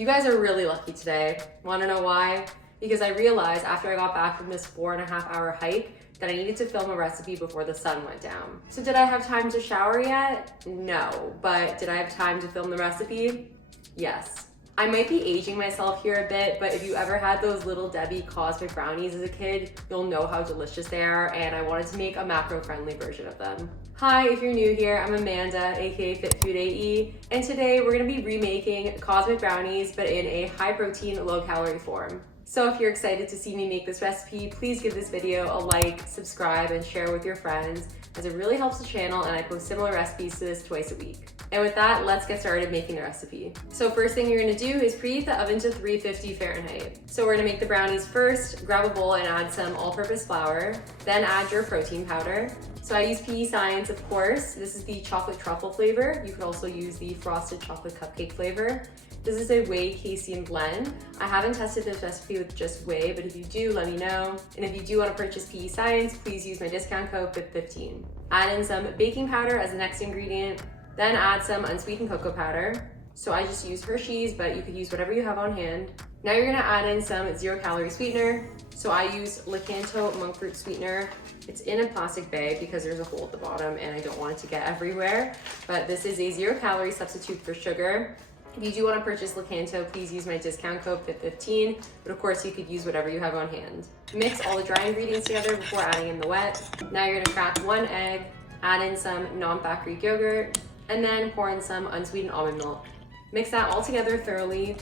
You guys are really lucky today. Want to know why? Because I realized after I got back from this 4.5-hour hike that I needed to film a recipe before the sun went down. So did I have time to shower yet? No, but did I have time to film the recipe? Yes. I might be aging myself here a bit, but if you ever had those Little Debbie Cosmic Brownies as a kid, you'll know how delicious they are, and I wanted to make a macro-friendly version of them. Hi, if you're new here, I'm Amanda, aka Fit Food AE, and today we're gonna be remaking Cosmic Brownies, but in a high-protein, low-calorie form. So if you're excited to see me make this recipe, please give this video a like, subscribe, and share with your friends, as it really helps the channel, and I post similar recipes to this twice a week. And with that, let's get started making the recipe. So first thing you're gonna do is preheat the oven to 350 Fahrenheit. So we're gonna make the brownies first. Grab a bowl and add some all-purpose flour, then add your protein powder. So I use PE Science, of course. This is the chocolate truffle flavor. You could also use the frosted chocolate cupcake flavor. This is a whey casein blend. I haven't tested this recipe with just whey, but if you do, let me know. And if you do want to purchase PE Science, please use my discount code FIT15. Add in some baking powder as the next ingredient, then add some unsweetened cocoa powder. So I just use Hershey's, but you could use whatever you have on hand. Now you're gonna add in some 0-calorie sweetener. So I use Lakanto monk fruit sweetener. It's in a plastic bag because there's a hole at the bottom and I don't want it to get everywhere. But this is a 0-calorie substitute for sugar. If you do want to purchase Lakanto, please use my discount code FIT15, but of course you could use whatever you have on hand. Mix all the dry ingredients together before adding in the wet. Now you're gonna crack 1 egg, add in some non-fat Greek yogurt, and then pour in some unsweetened almond milk. Mix that all together thoroughly,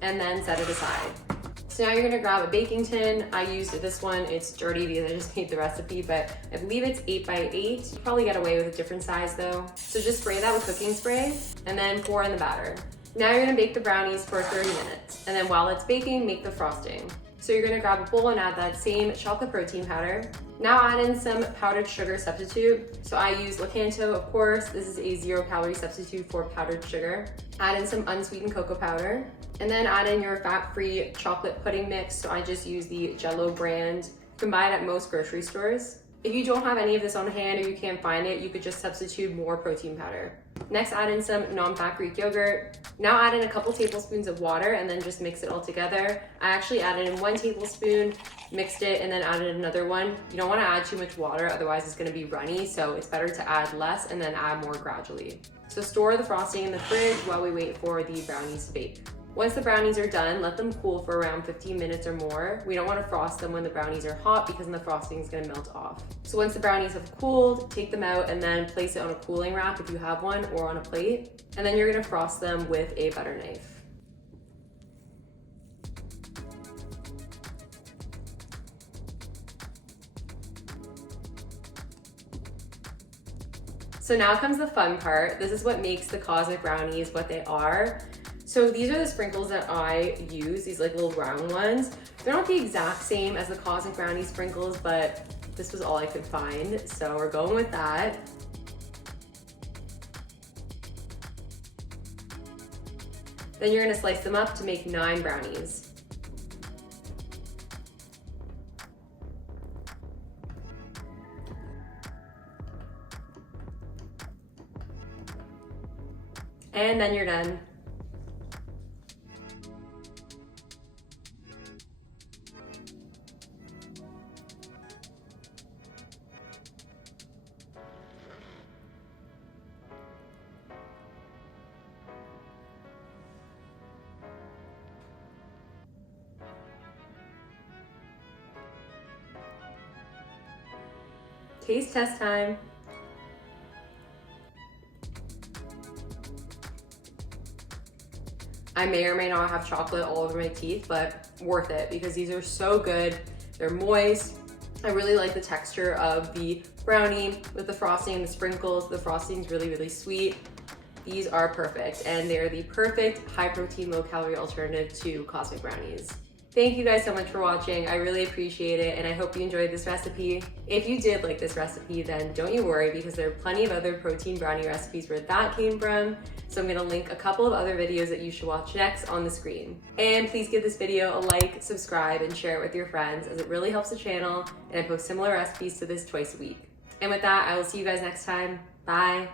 and then set it aside. So now you're gonna grab a baking tin. I used this one, it's dirty because I just made the recipe, but I believe it's 8 by 8. You probably get away with a different size though. So just spray that with cooking spray, and then pour in the batter. Now you're gonna bake the brownies for 30 minutes. And then while it's baking, make the frosting. So you're gonna grab a bowl and add that same chocolate protein powder. Now add in some powdered sugar substitute. So I use Lakanto, of course. This is a 0-calorie substitute for powdered sugar. Add in some unsweetened cocoa powder. And then add in your fat-free chocolate pudding mix. So I just use the Jell-O brand. You can buy it at most grocery stores. If you don't have any of this on hand or you can't find it, you could just substitute more protein powder. Next, add in some non-fat Greek yogurt. Now add in a couple tablespoons of water and then just mix it all together. I actually added in 1 tablespoon, mixed it, and then added another one. You don't want to add too much water, otherwise it's going to be runny, so it's better to add less and then add more gradually. So store the frosting in the fridge while we wait for the brownies to bake. Once the brownies are done, let them cool for around 15 minutes or more. We don't want to frost them when the brownies are hot because then the frosting is going to melt off. So once the brownies have cooled, take them out and then place it on a cooling rack if you have one, or on a plate. And then you're going to frost them with a butter knife. So now comes the fun part. This is what makes the Cosmic Brownies what they are. So these are the sprinkles that I use, these like little round ones. They're not the exact same as the Cosmic Brownie sprinkles, but this was all I could find, so we're going with that. Then you're gonna slice them up to make 9 brownies. And then you're done. Taste test time. I may or may not have chocolate all over my teeth, but worth it because these are so good. They're moist. I really like the texture of the brownie with the frosting and the sprinkles. The frosting is really, really sweet. These are perfect, and they're the perfect high protein, low calorie alternative to Cosmic Brownies. Thank you guys so much for watching. I really appreciate it, and I hope you enjoyed this recipe. If you did like this recipe, then don't you worry because there are plenty of other protein brownie recipes where that came from. So I'm gonna link a couple of other videos that you should watch next on the screen. And please give this video a like, subscribe, and share it with your friends as it really helps the channel, and I post similar recipes to this twice a week. And with that, I will see you guys next time. Bye.